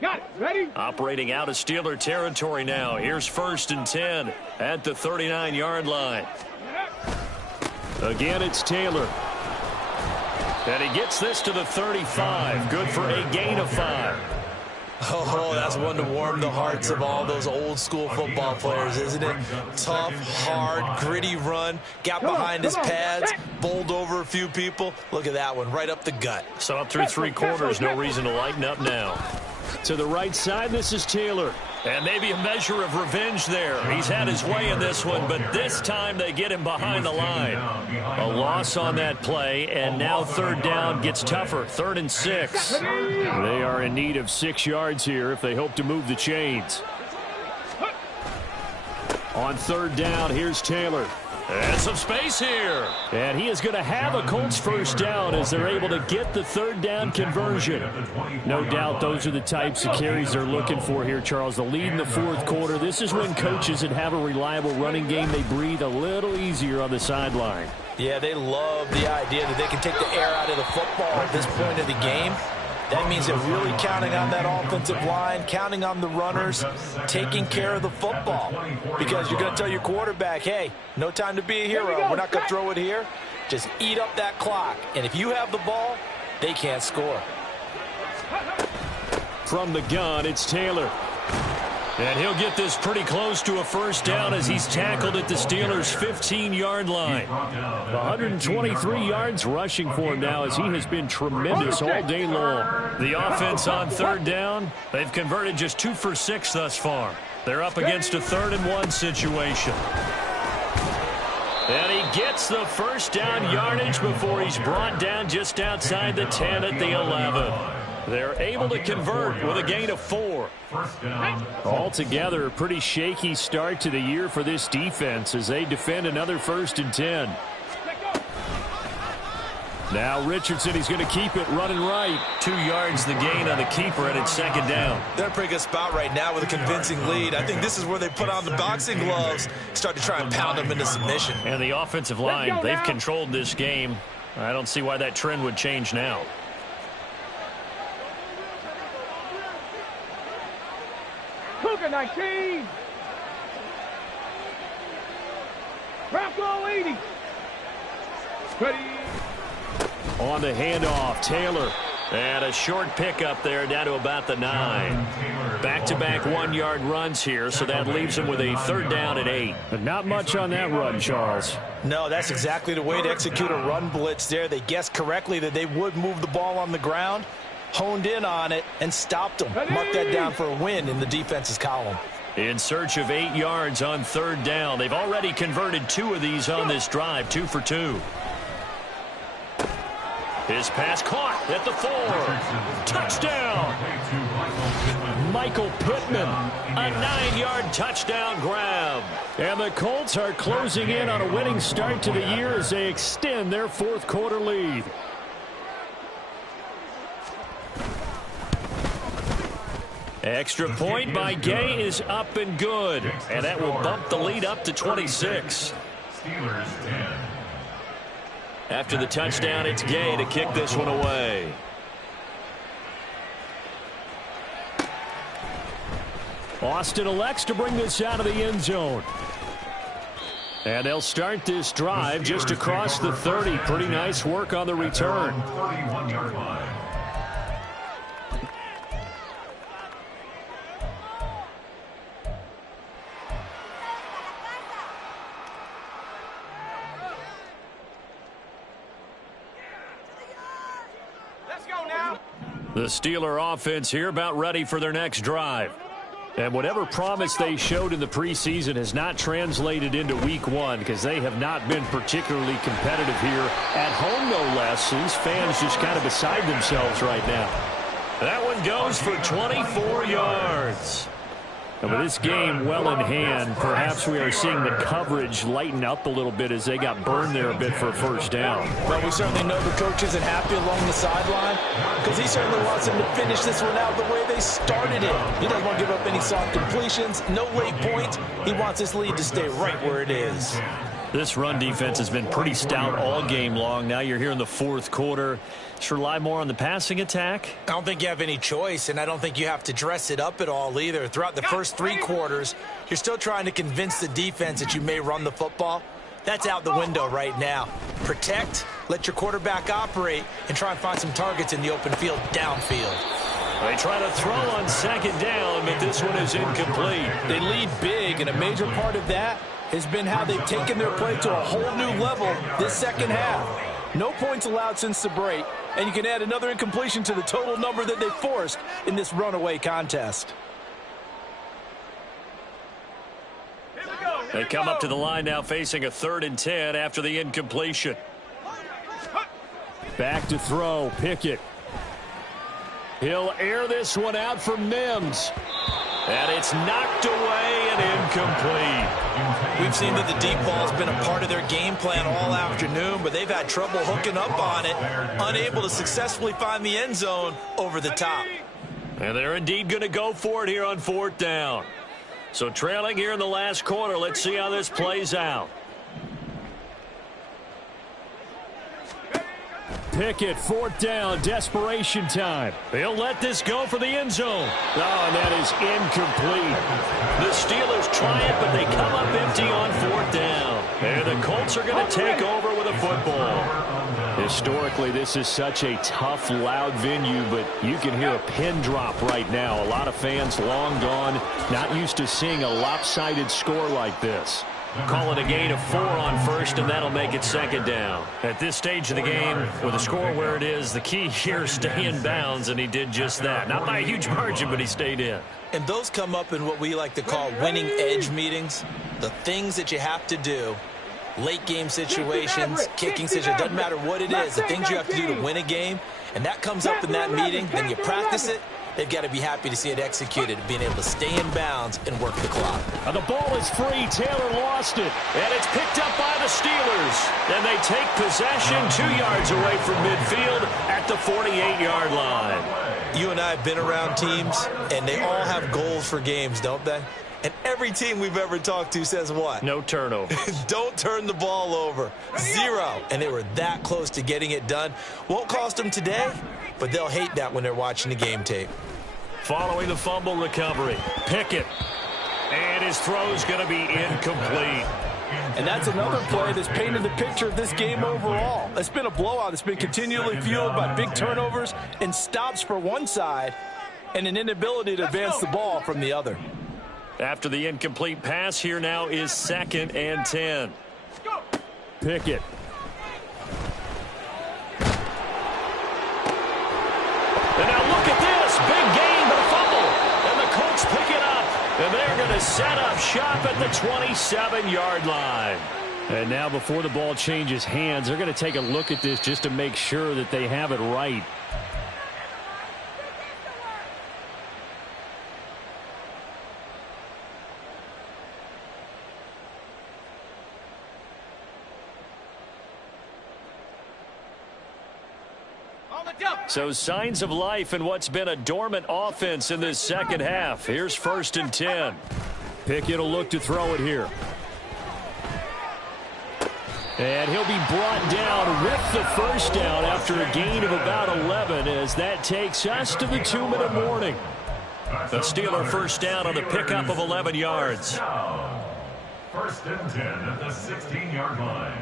Got it. Ready? Operating out of Steeler territory now. Here's 1st and 10 at the 39-yard line. Again, it's Taylor. And he gets this to the 35. Good for a gain of 5. Oh, that's one to warm the hearts of all those old school football players, isn't it? Tough, hard, gritty run, got behind his pads, bowled over a few people. Look at that one, right up the gut. So up through three quarters, no reason to lighten up now. To the right side, this is Taylor. And maybe a measure of revenge there. He's had his way in this one, but this time they get him behind the line. A loss on that play, and now third down gets tougher. 3rd and 6. They are in need of 6 yards here if they hope to move the chains. On 3rd down, here's Taylor. And some space here. And he is going to have a Colts first down as they're able to get the 3rd down conversion. No doubt those are the types of carries they're looking for here, Charles. The lead in the 4th quarter. This is when coaches that have a reliable running game, they breathe a little easier on the sideline. Yeah, they love the idea that they can take the air out of the football at this point of the game. That means they're really counting on that offensive line, counting on the runners, taking care of the football. Because you're going to tell your quarterback, hey, no time to be a hero. We're not going to throw it here. Just eat up that clock. And if you have the ball, they can't score. From the gun, it's Taylor. And he'll get this pretty close to a first down as he's tackled at the Steelers' 15-yard line. 123 yards rushing for him now as he has been tremendous all day long. The offense on 3rd down, they've converted just 2 for 6 thus far. They're up against a 3rd and 1 situation. And he gets the first down yardage before he's brought down just outside the 10 at the 11. They're able to convert with a gain of 4. Altogether, a pretty shaky start to the year for this defense as they defend another 1st and 10. Now Richardson, he's going to keep it running right. 2 yards the gain on the keeper, and it's 2nd down. They're in a pretty good spot right now with a convincing lead. I think this is where they put on the boxing gloves, start to try and pound them into submission. And the offensive line, they've controlled this game. I don't see why that trend would change now. Cougar 19. Bronco 80. Ready. On the handoff, Taylor. And a short pickup there down to about the 9. Back-to-back 1-yard runs here, so that leaves him with a 3rd down and 8. But not much on that run, Charles. No, that's exactly the way to execute a run blitz there. They guessed correctly that they would move the ball on the ground, honed in on it, and stopped them. Mark that down for a win in the defense's column. In search of 8 yards on 3rd down. They've already converted 2 of these on this drive, 2 for 2. His pass caught at the 4. Touchdown! Michael Pittman, a 9-yard touchdown grab. And the Colts are closing in on a winning start to the year as they extend their 4th quarter lead. Extra point by Gay is up and good. And that will bump the lead up to 26. Steelers 10. After the touchdown, it's Gay to kick this one away. Austin elects to bring this out of the end zone. And they'll start this drive just across the 30. Pretty nice work on the return. 31-yard line. The Steeler offense here about ready for their next drive. And whatever promise they showed in the preseason has not translated into week 1 because they have not been particularly competitive here at home, no less. These fans just kind of beside themselves right now. That one goes for 24 yards. And with this game well in hand, perhaps we are seeing the coverage lighten up a little bit as they got burned there a bit for a first down. Well, we certainly know the coach isn't happy along the sideline because he certainly wants them to finish this one out the way they started it. He doesn't want to give up any soft completions, no late points. He wants this lead to stay right where it is. This run defense has been pretty stout all game long. Now you're here in the 4th quarter. Should rely more on the passing attack? I don't think you have any choice, and I don't think you have to dress it up at all either. Throughout the first 3 quarters, you're still trying to convince the defense that you may run the football. That's out the window right now. Protect, let your quarterback operate, and try and find some targets in the open field downfield. They try to throw on second down, but this one is incomplete. They lead big, and a major part of that has been how they've taken their play to a whole new level this second half. No points allowed since the break, and you can add another incompletion to the total number that they forced in this runaway contest. They come up to the line now facing a 3rd and 10 after the incompletion. Back to throw, Pickett. He'll air this one out for Mims. And it's knocked away and incomplete. We've seen that the deep ball's been a part of their game plan all afternoon, but they've had trouble hooking up on it, unable to successfully find the end zone over the top. And they're indeed going to go for it here on 4th down. So trailing here in the last quarter, let's see how this plays out. Pickett, 4th down, desperation time. They'll let this go for the end zone. Oh, and that is incomplete. The Steelers try it, but they come up empty on 4th down. And the Colts are going to take over with a football. Historically, this is such a tough, loud venue, but you can hear a pin drop right now. A lot of fans long gone, not used to seeing a lopsided score like this. Call it a gain of 4 on 1st, and that'll make it 2nd down. At this stage of the game, with the score where it is, the key here is stay in bounds, and he did just that. Not by a huge margin, but he stayed in. And those come up in what we like to call winning edge meetings. The things that you have to do, late game situations, kicking situations, doesn't matter what it is, the things you have to do to win a game, and that comes up in that meeting, then you practice it. They've got to be happy to see it executed, being able to stay in bounds and work the clock. And the ball is free. Taylor lost it. And it's picked up by the Steelers. And they take possession 2 yards away from midfield at the 48-yard line. You and I have been around teams, and they all have goals for games, don't they? And every team we've ever talked to says what? No turnover. Don't turn the ball over. 0. And they were that close to getting it done. Won't cost them today, but they'll hate that when they're watching the game tape. Following the fumble recovery, Pickett. And his throw's going to be incomplete. And that's another play that's painted the picture of this game overall. It's been a blowout. It's been continually fueled by big turnovers and stops for one side and an inability to advance the ball from the other. After the incomplete pass, here now is 2nd and 10. Pickett. And now look at this. Big gain, but a fumble. And the Colts pick it up. And they're going to set up shop at the 27-yard line. And now before the ball changes hands, they're going to take a look at this just to make sure that they have it right. So signs of life in what's been a dormant offense in this second half. Here's 1st and 10. Pickett will look to throw it here. And he'll be brought down with the 1st down after a gain of about 11 as that takes us to the 2-minute warning. The Steeler 1st down on the pickup of 11 yards. 1st and 10 at the 16-yard line.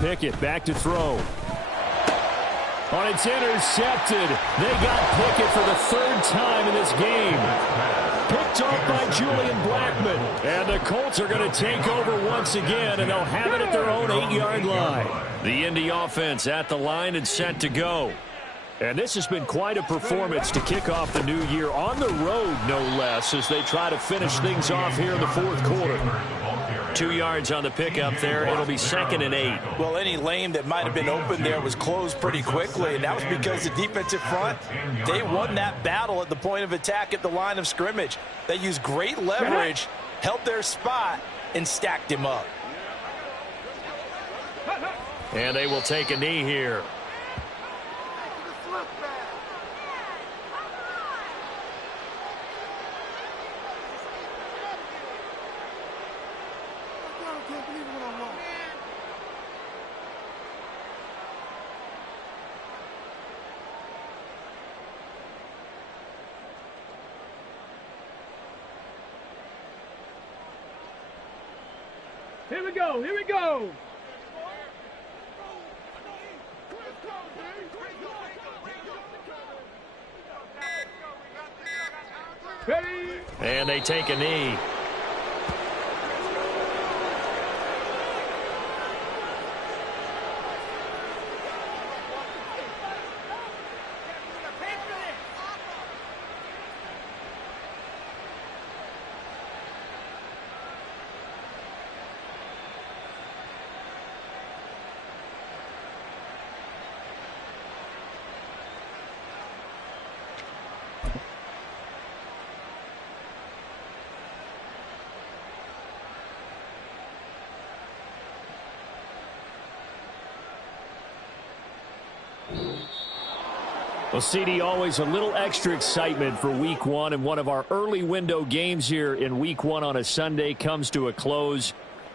Pickett back to throw. On it's intercepted. They got Pickett for the 3rd time in this game. Picked off by Julian Blackman. And the Colts are going to take over once again, and they'll have it at their own 8-yard line. The Indy offense at the line and set to go. And this has been quite a performance to kick off the new year on the road, no less, as they try to finish things off here in the 4th quarter. 2 yards on the pickup there. It'll be 2nd and 8. Well, any lane that might have been open there was closed pretty quickly, and that was because the defensive front, they won that battle at the point of attack at the line of scrimmage. They used great leverage, held their spot, and stacked him up. And they will take a knee here. Here we go. Here we go. Ready? And they take a knee. Well, CD, always a little extra excitement for Week 1, and one of our early window games here in Week 1 on a Sunday comes to a close.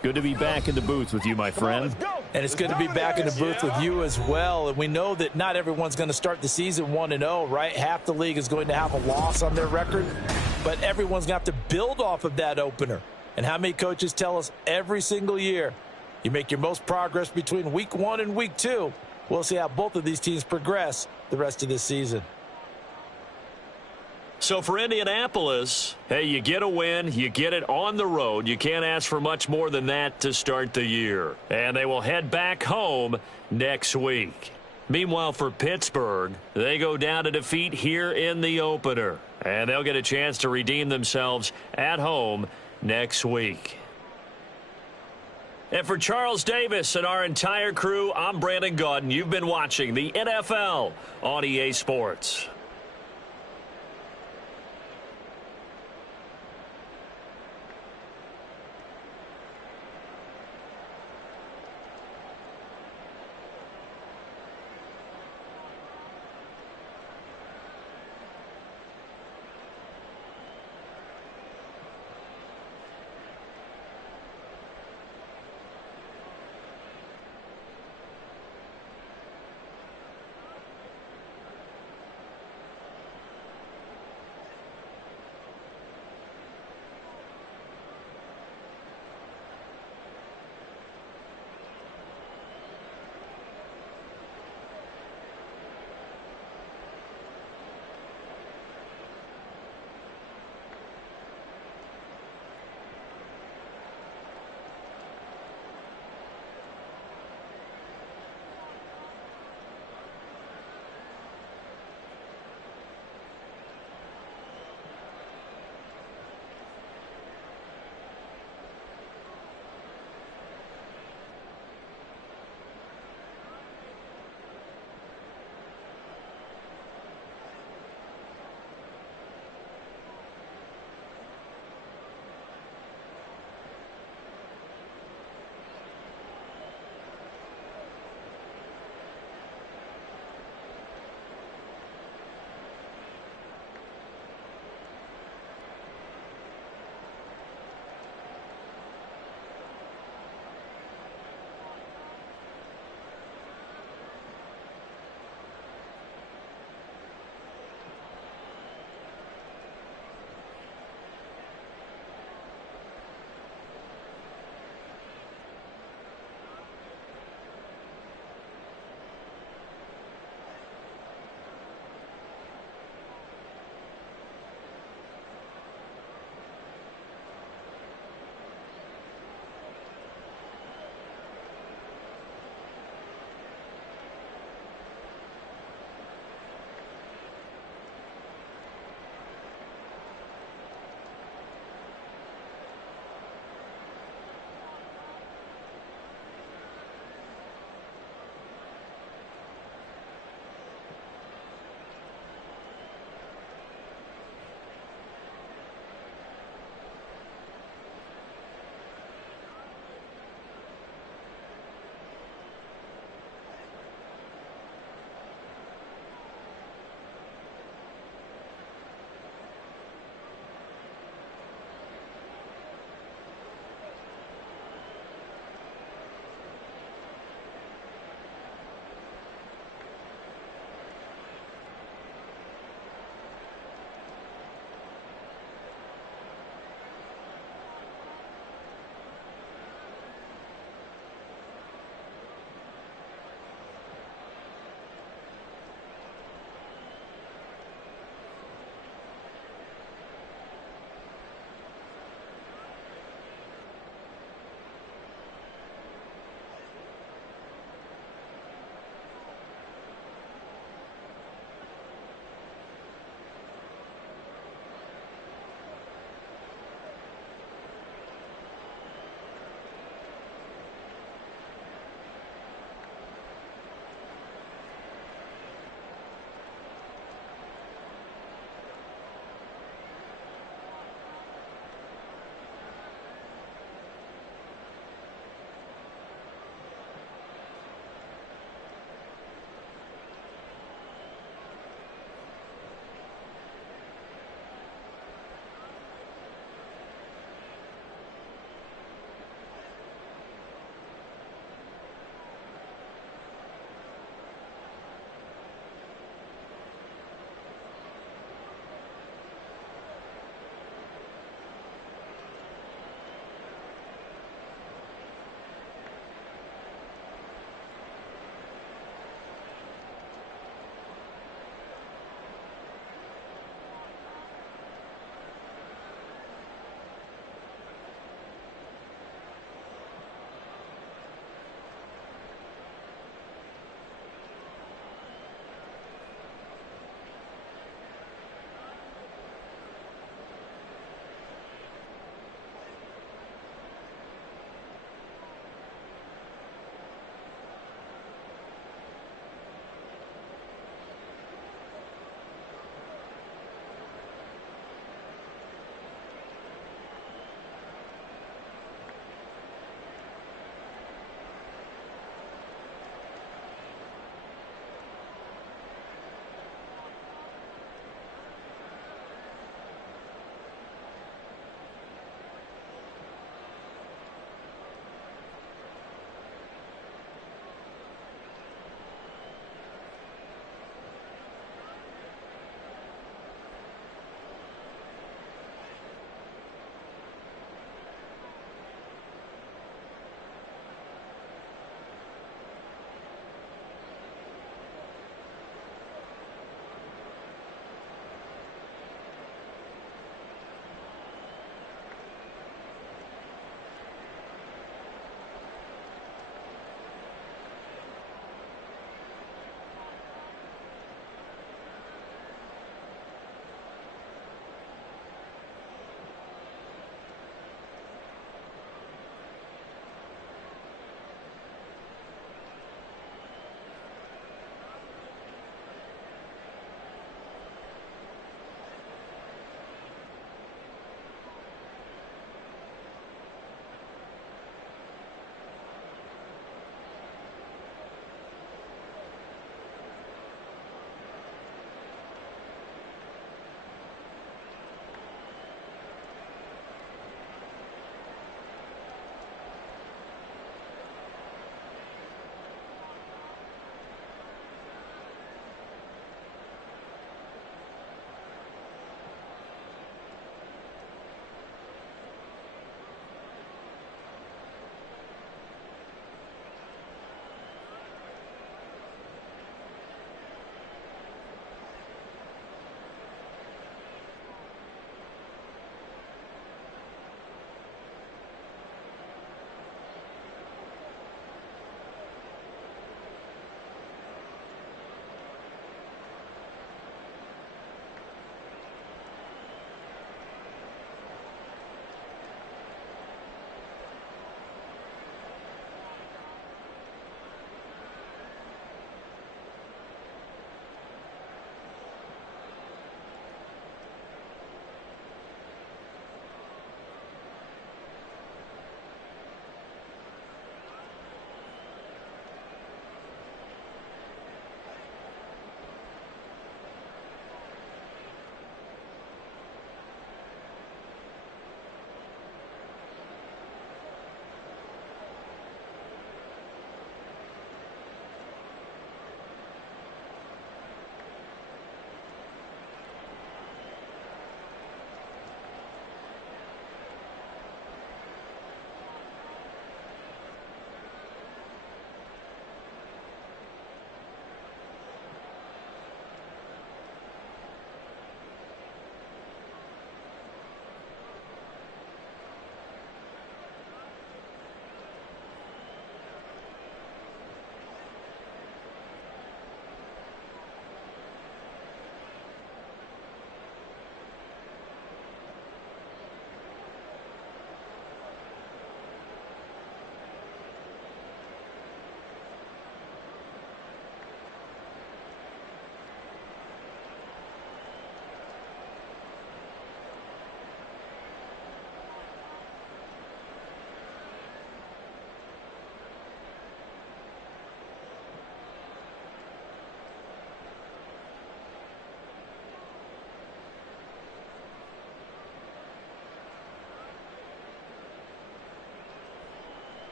Good to be back in the booth with you, my friend. And it's good to be back in the booth with you as well. And we know that not everyone's going to start the season 1-0, right? Half the league is going to have a loss on their record, but everyone's going to have to build off of that opener. And how many coaches tell us every single year, you make your most progress between Week 1 and Week 2. We'll see how both of these teams progress the rest of this season. So for Indianapolis, hey, you get a win, you get it on the road. You can't ask for much more than that to start the year. And they will head back home next week. Meanwhile, for Pittsburgh, they go down to defeat here in the opener. And they'll get a chance to redeem themselves at home next week. And for Charles Davis and our entire crew, I'm Brandon Gaudin. You've been watching the NFL on EA Sports.